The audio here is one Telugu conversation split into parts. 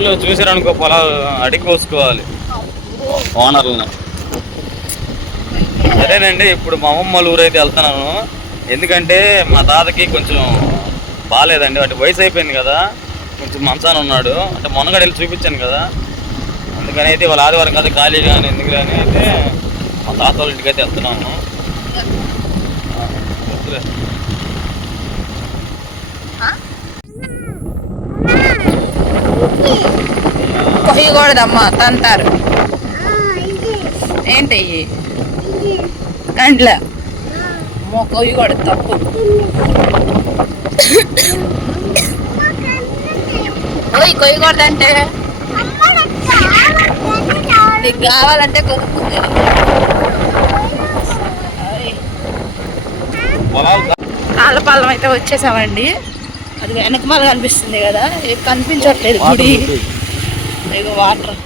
ఊర్లో చూసారనుకో పొలాలు అడిగి కోసుకోవాలి. ఓనర్లను. సరేనండి ఇప్పుడు మా అమ్మమ్మ వాళ్ళ ఊరైతే వెళ్తున్నాను. ఎందుకంటే మా తాతకి కొంచెం బాగాలేదండి అంటే వయసు అయిపోయింది కదా. కొంచెం మంచాన ఉన్నాడు. అంటే మొన్నగడ వెళ్ళి చూపించాను కదా. అందుకని అయితే వాళ్ళ ఆదివారం కదా ఖాళీగా అని ఎందుకు అని అయితే మా తాత వాళ్ళ ఇంటికి అయితే వెళ్తున్నాము ఆ, తంటారు ఏంటి కండ్ల. అమ్మో, కూడా తప్పు. ఓయ్ కొయ్యకూడదంటే నీకు కావాలంటే కొనుక్కుంది ఆలపాలెం అయితే వచ్చేసామండి. అది వెనకమాల కనిపిస్తుంది కదా. కనిపించట్లేదు గుడి. ఇదిగో వాటర్.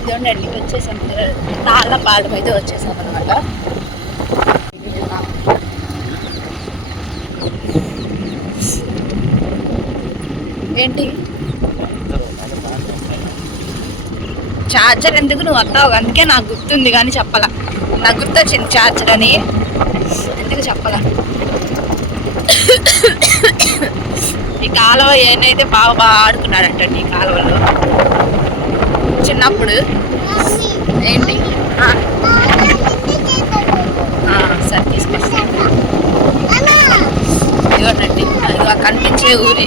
ఇదండి వచ్చేసాం. తాళ్ళపాలెం అయితే వచ్చేసాం అనమాట ఏంటి? ఛార్జర్ ఎందుకు నువ్వు వస్తావు అందుకే నాకు గుర్తుంది కానీ చెప్పాల. నాకు గుర్తొచ్చింది ఛార్జర్ అని. ఎందుకు చెప్పాలా ఈ కాలువ ఏనైతే బాగా బాగా ఆడుకున్నాడంటండి ఈ కాలువలో? చిన్నప్పుడు? ఏంటి? సరే తీసుకొస్తాను ఇదిగోనండి అది కనిపించే ఊరి.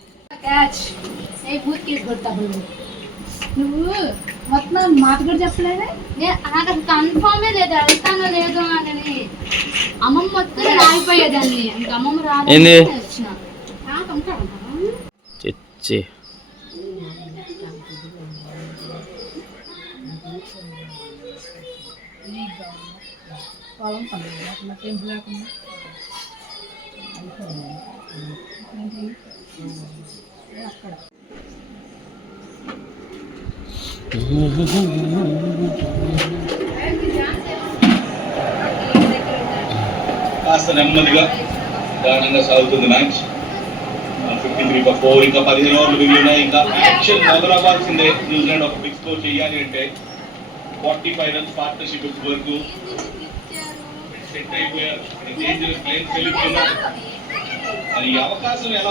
క్యాచ్ ఏ ఊరికి కొడతావు నువ్వు మొత్తం మాట కూడా చెప్పలేదే నాకు అసలు కన్ఫామే లేదు వెళ్తానో లేదో అని అమ్మమ్మ వస్తే నేను ఆగిపోయేదాన్ని ఇంకా అమ్మమ్మ రాదు ఏంది? వచ్చిన నాకు ఉంటాను చిచ్చి కాస్త నెమ్మదిగా దారుణంగా సాగుతుంది మ్యాచ్. ఫిఫ్టీ త్రీ ఫోర్ ఇంకా పదిహేను ఓవర్లు మిగిలి ఉన్నాయి. ఇంకా యాక్షన్ మొదలవ్వాల్సిందే. న్యూజిలాండ్ ఒక బిగ్ స్కోర్ చేయాలి అంటే ఫార్టీ ఫైవ్ రన్స్ పార్ట్నర్షిప్ వరకు సెట్ అయిపోయారు. డేంజరస్ ప్లేస్ వెళ్ళిపోయినా మరి అవకాశం ఎలా